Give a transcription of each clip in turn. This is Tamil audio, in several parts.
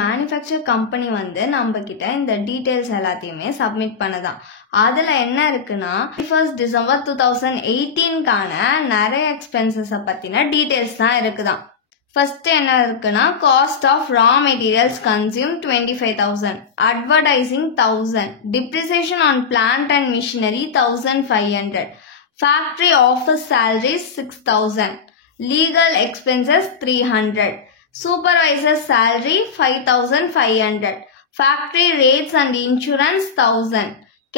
மேனுஃபேக்சர் கம்பெனி வந்து நம்ம கிட்ட இந்த டீடைல்ஸ் எல்லாத்தையுமே சப்மிட் பண்ணதான். அதுல என்ன இருக்குன்னா 1 December 2018க்கான நிறைய எக்ஸ்பென்சஸ் பத்தின டீடைல்ஸ் தான் இருக்குதான். ஃபர்ஸ்ட் என்ன இருக்குன்னா cost of raw materials consume 25,000, advertising 1,000, depreciation on plant and machinery 1,500, factory office salaries 6,000, legal expenses 300, supervisor salary 5,500, factory rates and insurance 1,000,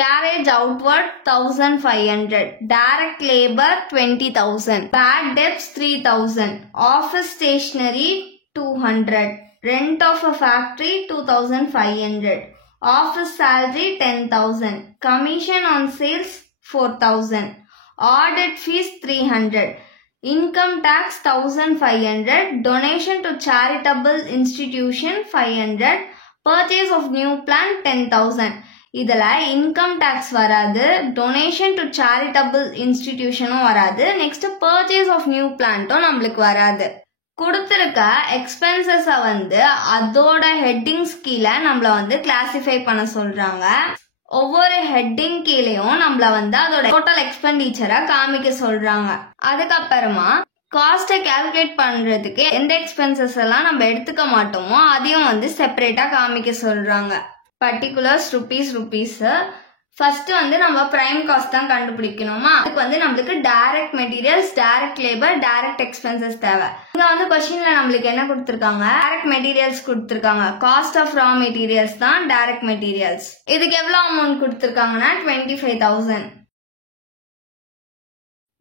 carriage outward 1,500, direct labor 20,000, bad debts 3,000, office stationery 200, rent of a factory 2,500, office salary 10,000, commission on sales 4,000, audit fees 300, income tax 1,500, donation to charitable institution 500, purchase of new plant 10,000. இதுல இன்கம் டாக்ஸ் வராது, டொனேஷன் டு சேரிட்டபிள் இன்ஸ்டிடியூஷனும் வராது, நெக்ஸ்ட் பர்ச்சேஸ் ஆஃப் நியூ பிளான்ட்டும் நம்மளுக்கு வராது. கொடுத்திருக்க எக்ஸ்பென்சஸ வந்து அதோட ஹெட்டிங்ஸ் கீழே நம்மள வந்து கிளாசிஃபை பண்ண சொல்றாங்க. ஒவ்வொரு ஹெட்டிங் கீழேயும் நம்மள வந்து அதோட டோட்டல் எக்ஸ்பெண்டிச்சரை காமிக்க சொல்றாங்க. அதுக்கப்புறமா காஸ்ட்டை கால்குலேட் பண்றதுக்கு எந்த எக்ஸ்பென்சஸ் எல்லாம் நம்ம எடுத்துக்க மாட்டோமோ அதையும் வந்து செப்பரேட்டா காமிக்க சொல்றாங்க. பர்டிகுலர்ஸ் ருபீஸ் ஃபர்ஸ்ட் வந்து நம்ம பிரைம் காஸ்ட் தான் கண்டுபிடிக்கணுமா. அதுக்கு வந்து நம்மளுக்கு direct materials, direct labour, direct expenses தேவை. இங்க வந்து கொஸ்டின்ல நம்மளுக்கு என்ன கொடுத்திருக்காங்க, டைரக்ட் மெட்டீரியல்ஸ் கொடுத்திருக்காங்க. காஸ்ட் ஆஃப் ரா மெட்டீரியல்ஸ் தான் டைரக்ட் மெட்டீரியல்ஸ். இதுக்கு எவ்வளவு அமௌண்ட் கொடுத்திருக்காங்கன்னா 25,000.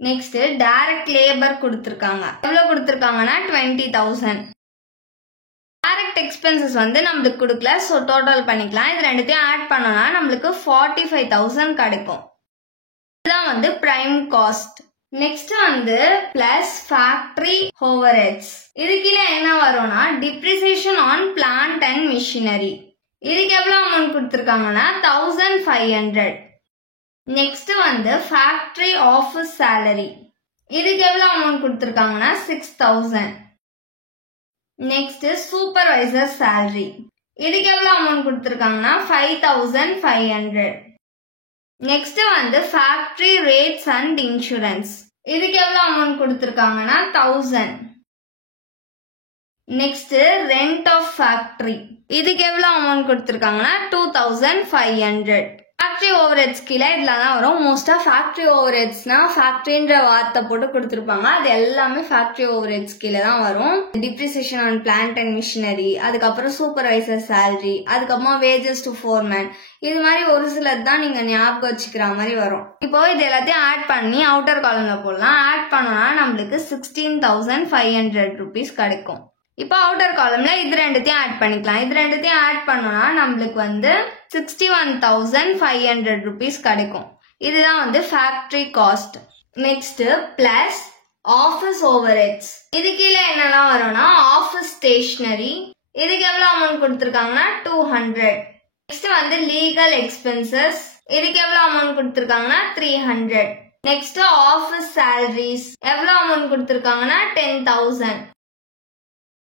நெக்ஸ்ட் டைரக்ட் லேபர் கொடுத்திருக்காங்க. எவ்வளவு கொடுத்திருக்காங்கன்னா 20,000. டைரக்ட் எக்ஸ்பென்சஸ் வந்து நம்மளுக்கு கொடுக்கல, ஸோ டோட்டல் பண்ணிக்கலாம். இது ரெண்டுத்தையும் ஆட் பண்ணோம்னா நம்மளுக்கு 45,000 கிடைக்கும். இதுதான் வந்து பிரைம் காஸ்ட். நெக்ஸ்ட் வந்து பிளஸ் ஃபேக்டரி ஓவர்ஹெட்ஸ். இது கீழே என்ன வரும்னா depreciation on plant and machinery. இதுக்கு எவ்வளவு அமௌண்ட் கொடுத்திருக்காங்கன்னா 1,500. நெக்ஸ்ட் வந்து ஃபேக்டரி ஆஃபீஸ் சேலரி. இதுக்கு எவ்வளவு அமௌண்ட் கொடுத்திருக்காங்கன்னா 6,000. Next supervisor salary. இதுக்கு எவ்வளவு அமௌண்ட் கொடுத்திருக்காங்கன்னா 5,500. நெக்ஸ்ட் வந்து ஃபேக்டரி ரேட்ஸ் அண்ட் இன்சூரன்ஸ். இதுக்கு எவ்வளவு அமௌண்ட் கொடுத்திருக்காங்கன்னா 1,000. Next rent of factory. இதுக்கு எவ்வளவு அமௌண்ட் கொடுத்திருக்காங்கன்னா 2,500. ஃபேக்டரி ஓவர்ஹெட்ஸ் கீழே இதுல தான் வரும். மோஸ்டா ஃபேக்டரி ஓவர்ஹெட்ஸ்னா ஃபேக்டரின்ற வார்த்தை போட்டு கொடுத்துருப்பாங்க. அது எல்லாமே ஃபேக்டரி ஓவர்ஹெட்ஸ் கீழே தான் வரும். Depreciation on plant and machinery, அதுக்கப்புறம் சூப்பர்வைசர் salary, அதுக்கப்புறமா வேஜஸ் டு ஃபோர்மேன். இது மாதிரி ஒரு சிலது தான் நீங்க ஞாபகம் வச்சுக்கிற மாதிரி வரும். இப்போ இது எல்லாத்தையும் ஆட் பண்ணி அவுட்டர் காலம்ல போடலாம். ஆட் பண்ணோம்னா நம்மளுக்கு 16,500 rupees கிடைக்கும். இப்போ அவுட்டர் காலம்ல இது ரெண்டுத்தையும் ஆட் பண்ணிக்கலாம். இது ரெண்டுத்தையும் ஆட் பண்ணோம்னா நம்மளுக்கு வந்து 61,500 rupees கிடைக்கும். இதுதான் வந்து factory cost. Next plus office overheads. இது கீழே என்னெல்லாம் வரும்னா ஆஃபீஸ் ஸ்டேஷனரி. இதுக்கு எவ்வளவு அமௌண்ட் கொடுத்திருக்காங்கன்னா 200. நெக்ஸ்ட் வந்து லீகல் எக்ஸ்பென்சஸ். இதுக்கு எவ்வளவு அமௌண்ட் கொடுத்திருக்காங்கன்னா 300. Next office salaries. எவ்வளவு அமௌண்ட் கொடுத்திருக்காங்கன்னா 10,000.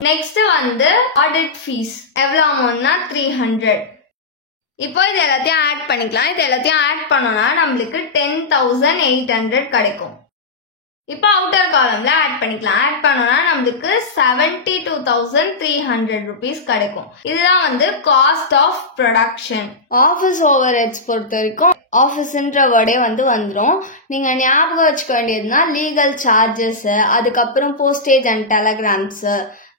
நெக்ஸ்ட் வந்து ஆடிட் ஃபீஸ். எவ்வளவு அமௌண்ட்னா 300. இப்போ இது எல்லாத்தையும் ஆட் பண்ணிக்கலாம். இது எல்லாத்தையும் ஆட் பண்ணோம்னா நம்மளுக்கு 10,800 கிடைக்கும். இப்போ அவுட்டர் காலம்ல ஆட் பண்ணிக்கலாம். ஆட் பண்ணோம்னா நம்மளுக்கு 72,300 rupees கிடைக்கும். இதுதான் வந்து cost of production. Office overheads பொறுத்த வரைக்கும் ஆஃபீஸ்ன்ற வேர்டே வந்து வந்துடும். நீங்க ஞாபகம் வச்சுக்க வேண்டியதுன்னா லீகல் சார்ஜஸ், அதுக்கப்புறம் postage and telegrams,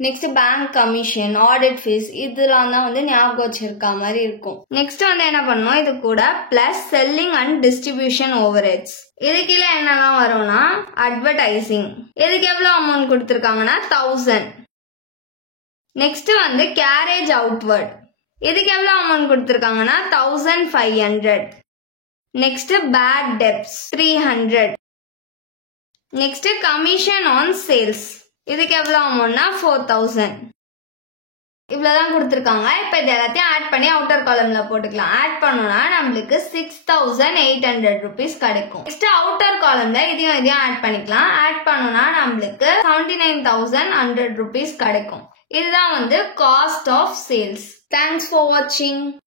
next bank commission, audit fees, இதெல்லாம் தான் வந்து ஞாபகம் வச்சிருக்க மாதிரி இருக்கும். நெக்ஸ்ட் வந்து என்ன பண்ணணும், இது கூட plus selling and distribution overheads. இது கீழே என்னெல்லாம் வரும்னா அட்வர்டைசிங். இதுக்கு எவ்வளவு அமௌண்ட் கொடுத்திருக்காங்கன்னா 1,000. நெக்ஸ்ட் வந்து கேரேஜ் அவுட்வர்ட். இதுக்கு எவ்வளவு அமௌண்ட் கொடுத்திருக்காங்கன்னா 1,500. Next bad debts 300. Next commission on sales. இதுக்கு எவ்வளவு அமௌண்ட்னா 4,000. இவ்வளவுதான் கொடுத்திருக்காங்க. இப்ப இது எல்லாத்தையும் ஆட் பண்ணி அவுட்டர் காலம்ல போட்டுக்கலாம். ஆட் பண்ணோம்னா நம்மளுக்கு 6,800 rupees கிடைக்கும். நெக்ஸ்ட் அவுட்டர் காலம்ல இதையும் ஆட் பண்ணிக்கலாம். ஆட் பண்ணோம்னா நம்மளுக்கு 79,100 rupees கிடைக்கும். இதுதான் வந்து cost of sales. Thanks for வாட்சிங்.